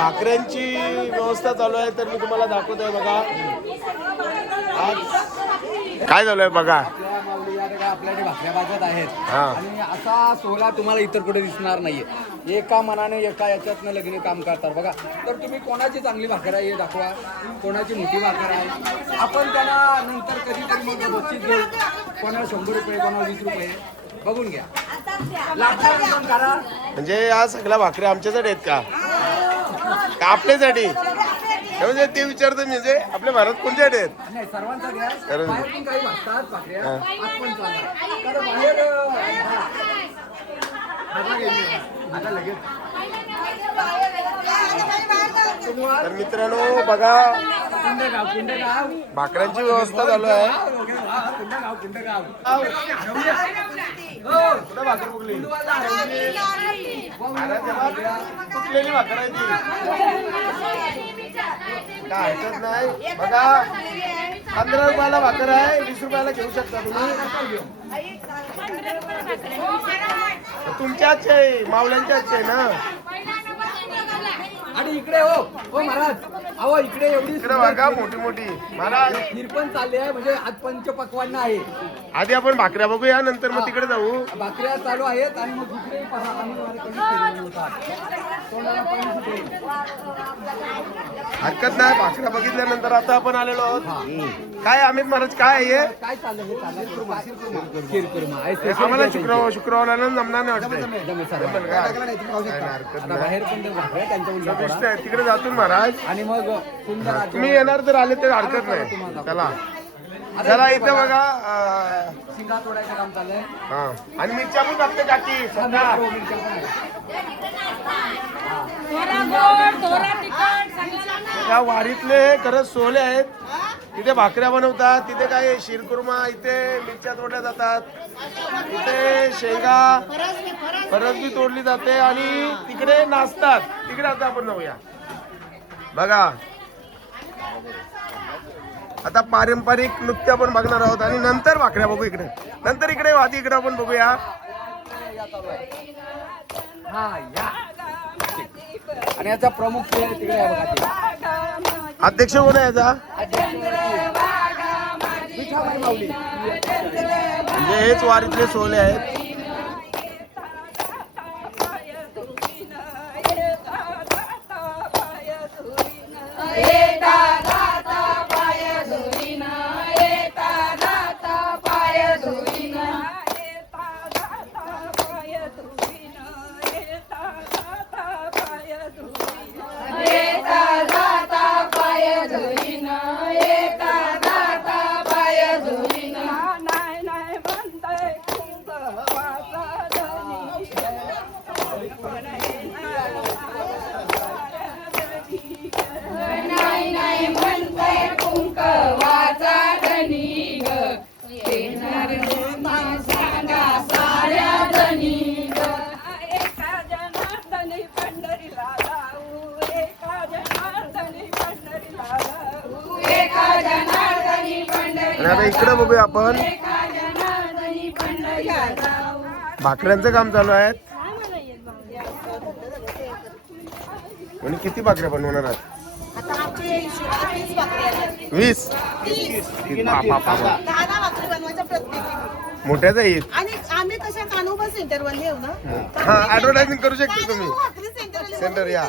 भाकऱ्यांची व्यवस्था चालू आहे तर मी तुम्हाला दाखवतोय बघा. आज काय चालू आहे बघा. आपल्याकडे भाकऱ्या भाजत आहेत हा. आणि असा सोहळा तुम्हाला इतर कुठे दिसणार नाहीये. एका मनाने एका याच्यातनं लगेने काम करतात बघा. तर तुम्ही कोणाची चांगली भाकर आहे हे दाखवा, कोणाची मोठी भाकर आहे. आपण त्यांना नंतर कधीतरी मग बक्षीस देऊ. कोणाला 100 रुपये, कोणाला 20 रुपये बघून घ्या. लागतात करा. म्हणजे या सगळ्या भाकऱ्या आमच्यासाठी आहेत का आपल्यासाठी? म्हणजे ते विचारतो म्हणजे आपल्या भारत कोणत्यासाठी आहेत? नाही सर्वांसाठी आहे. बाहेर पण काही भागतात भाकऱ्या आत पण चालतात. तर बाहेर आता लगेच तर मित्रांनो बघा भाकऱ्यांची व्यवस्था चालू आहे. कुठं भाकर फुगली? फुगलेली भाकर आहे ती. काय हरकत नाही बघा. 15 रुपयाला भाकर आहे, 20 रुपयाला घेऊ शकता तुम्ही. तुमच्याच आहे, मावल्यांच्याच आहे ना. आणि इकडे हो महाराज, अहो इकडे एवढी इकडे बघा मोठी मोठी महाराज खीर पण चालली आहे. म्हणजे आज पंचपक्वान्न आहे. आधी आपण भाकऱ्या बघूया नंतर मग तिकडे जाऊ. भाकऱ्या चालू आहेत आणि मग इकडे पहा तोंडाला पाणी सुटेल. हरकत नाही. भाकऱ्या बघितल्यानंतर आता आपण आलेलो आहोत. काय अमित महाराज काय आहे काय चाललं हे चाललं खीर कुर्मा आहे. आम्हाला शुक्रवाराला जमणार नाही वाटतं. बाहेर पण भाकऱ्या त्यांच्या उलटा तिकडे जातो महाराज. आणि मग सुंदर तुम्ही येणार तर आले तर हरकत नाही. चला चला इथं बघा शिंगा तोडायचं काम चाललंय. हा आणि मिरच्या पण टाकते काकी सध्या. या वारीतले खरंच सोहळे आहेत. तिथे भाकऱ्या बनवतात, तिथे काय शिरकुर्मा, इथे मिरच्या तोडल्या जातात, इथे शेंगा फरसबी तोडली जाते आणि तिकडे नाचतात. तिकडे आता आपण जाऊया बघा. आता पारंपरिक नृत्य आपण बघणार आहोत आणि नंतर भाकऱ्या बघू. इकडे नंतर इकडे वादी इकडे आपण बघूया. हा या आणि याचा प्रमुख तिकडे आहे बघा. अध्यक्ष कोण आहे याचा? म्हणजे हेच वारीतले सोहळे आहेत. आणि आता इकडे बघूया आपण. भाकऱ्यांचं काम चालू आहे. म्हणजे किती भाकऱ्या बनवणार आहात? 20 मोठ्याच आहेत. आणि आम्ही तशा कानोबा सेंटरवर येऊ ना. हा ऍडव्हर्टायझिंग करू शकते तुम्ही. सेंटर या.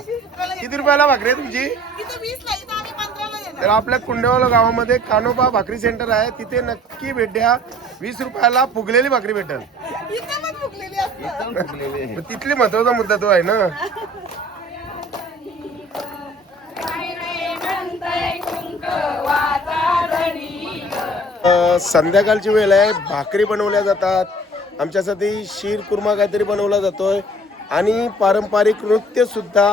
किती रुपयाला भाकरी आहे तुमची? तर आपल्या कुंडेवाला गावामध्ये कानोबा भाकरी सेंटर आहे. तिथे नक्की भेट द्या. 20 रुपयाला फुगलेली भाकरी भेटेल. तिथली महत्वाचा मुद्दा तो आहे ना. संध्याकाळची वेळ आहे. भाकरी बनवल्या जातात. आमच्यासाठी शीर कुर्मा काहीतरी बनवला जातोय आणि पारंपरिक नृत्य सुद्धा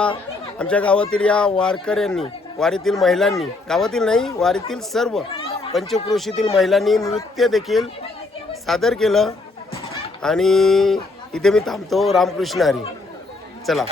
आमच्या गावातील या वारकऱ्यांनी, वारीतील महिलांनी, गावातील नाही वारीतील सर्व पंचक्रोशीतील महिलांनी नृत्य देखील सादर केलं. आणि इथे मी थांबतो. रामकृष्ण हरी. चला.